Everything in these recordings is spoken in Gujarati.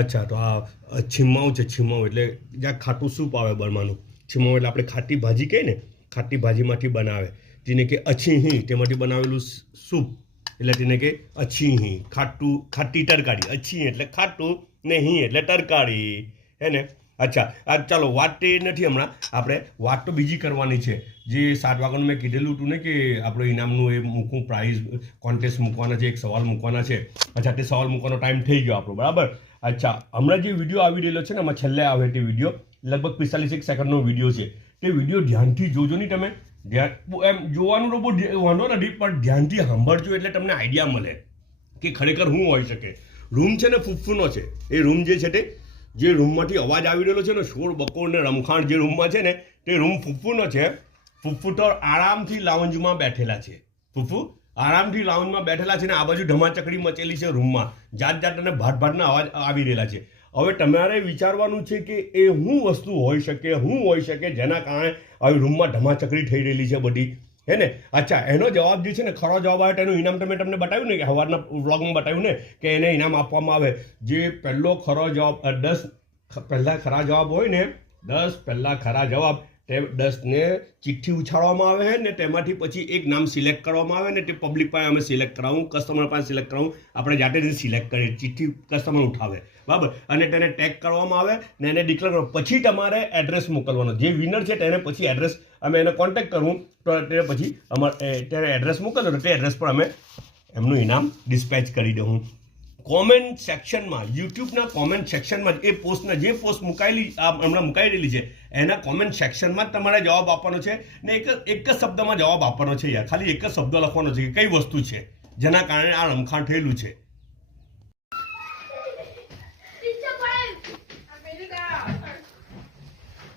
અચ્છા, તો આ છીમાવ છે. છીમાવ એટલે જ્યાં ખાટું સૂપ આવે બરમાનું. છીમાવ એટલે આપણે ખાટી ભાજી કહીએ ને, ખાટી ભાજીમાંથી બનાવે, જેને કે અછીહી, તેમાંથી બનાવેલું સૂપ એટલે તેને કે અછીહી. ખાટી તરકારી. અછી એટલે ખાટું ને હી એટલે તરકારી, હે ને. અચ્છા, ચાલો વાત તે નથી હમણાં, આપણે વાત તો બીજી કરવાની છે. જે 7 વાગ્યાનું મેં કીધેલું હતું ને કે આપણે ઇનામનું એ મૂકું, પ્રાઇઝ કોન્ટેસ્ટ મૂકવાના છે, એક સવાલ મૂકવાના છે. અચ્છા, તે સવાલ મૂકવાનો ટાઈમ થઈ ગયો આપણો, બરાબર. અચ્છા, હમણાં જે વિડીયો આવી રહેલો છે ને, એમાં છેલ્લે આવે તે વિડીયો લગભગ 45 સેકન્ડનો વિડીયો છે. તે વિડીયો ધ્યાનથી જોજો નહીં તમે. એમ જોવાનું તો બહુ વાંધો નથી, પણ ધ્યાનથી સાંભળજો એટલે તમને આઈડિયા મળે કે ખરેખર શું હોઈ શકે. રૂમ છે ને ફૂફૂનો છે. એ રૂમ જે છે તે જે રૂમમાંથી અવાજ આવી રહેલો છે ને, શોર બકોર ને રમખાણ જે રૂમમાં છે ને, તે રૂમ ફૂફૂનો છે. ફૂફૂ તો આરામથી લાઉન્જમાં બેઠેલા છે. ફૂફૂ આરામથી લાઉન્જમાં બેઠેલા છે ને આ બાજુ ધમાચકડી મચેલી છે રૂમમાં. જાત જાત અને ભાટના અવાજ આવી રહેલા છે. હવે તમારે વિચારવાનું છે કે એ શું વસ્તુ હોઈ શકે, જેના કારણે આવી રૂમમાં ધમાચકડી થઈ રહેલી છે બધી, હે ને. અચ્છા, એનો જવાબ જે છે ને, ખરો જવાબ આવે તેનું ઇનામ તમને બતાવ્યું ને, કે સવારના વ્લોગમાં બતાવ્યું ને કે એને ઇનામ આપવામાં આવે. જે પહેલો ખરો જવાબ 10 પહેલા ખરા જવાબ હોય ને, 10 પહેલા ખરા જવાબ, તે 10ને ચિઠ્ઠી ઉછાળવામાં આવે છે ને, તેમાંથી પછી એક નામ સિલેક્ટ કરવામાં આવે ને, તે પબ્લિક પાસે અમે સિલેક્ટ કરાવું, કસ્ટમર પાસે સિલેક્ટ કરાવું, આપણે જાતે જ સિલેક્ટ કરીએ. ચિઠ્ઠી કસ્ટમર ઉઠાવે, બરાબર, અને તેને ટેગ કરવામાં આવે ને એને ડિક્લેર કરવાનું. પછી તમારે એડ્રેસ મોકલવાનો. જે વિનર છે તેને પછી એડ્રેસ અમે એને કોન્ટેક્ટ કરવું, તો તે પછી ત્યારે એડ્રેસ મોકલજો, તો તે એડ્રેસ પર અમે એમનું ઇનામ ડિસ્પેચ કરી દઉં. કોમેન્ટ સેક્શનમાં, યુટ્યુબના કોમેન્ટ સેક્શનમાં એ પોસ્ટના જે પોસ્ટ હમણાં મુકાઈ રહેલી છે એના કોમેન્ટ સેક્શનમાં જ તમારે જવાબ આપવાનો છે ને. એક જ શબ્દમાં જવાબ આપવાનો છે યાર. ખાલી એક જ શબ્દ લખવાનો છે કે કઈ વસ્તુ છે જેના કારણે આ રમખાણ થયેલું છે.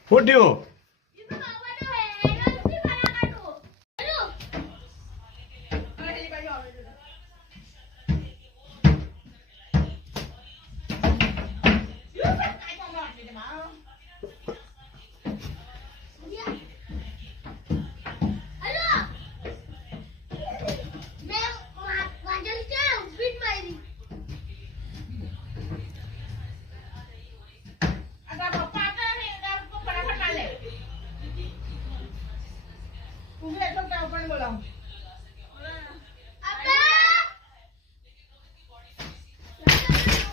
શું થયું?